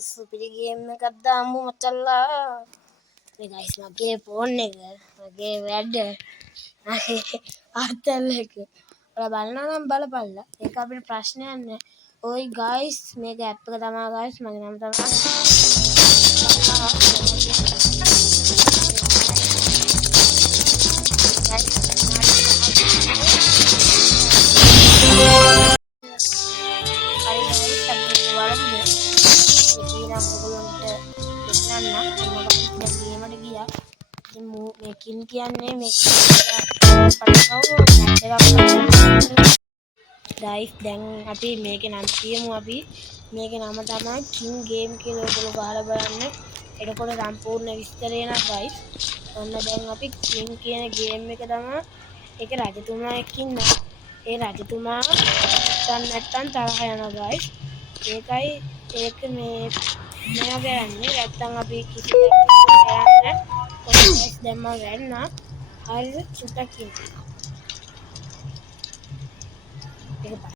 සුපිරි ගේම් එකක් දාමු මචල්ලා. මේ ගයිස් මගේ ෆෝන් එක මගේ වැඩ අතල් එක ඔයාලා බලනවා නම් බලපල්ලා. ඒක අපිට ප්‍රශ්නයක් නෑ. ඔයි ගයිස් මේක ඇප් එක තමයි ගයිස් මගේ නම තමයි. මේකින් කියන්නේ මේක ගයිස් දැන් අපි මේකේ නම කියමු. අපි මේකේ නම තමයි කින් ගේම් කියලා. ඔයගොල්ලෝ ගහලා බලන්න. එතකොට සම්පූර්ණ විස්තරය එනවා ගයිස්. ඔන්න දැන් අපි කින් කියන ගේම් එක තමයි. ඒකේ රජතුමාෙක් ඉන්නවා. ඒ රජතුමා නැත්තම් තරහ යනවා ගයිස්. ඒකයි ඒක මේවා කරන්නේ. නැත්තම් අපි කිසි දෙයක් කරන්නේ නැහැ. දැන් මම වැන්නා. හරිද? චුට්ටක් ඉන්න.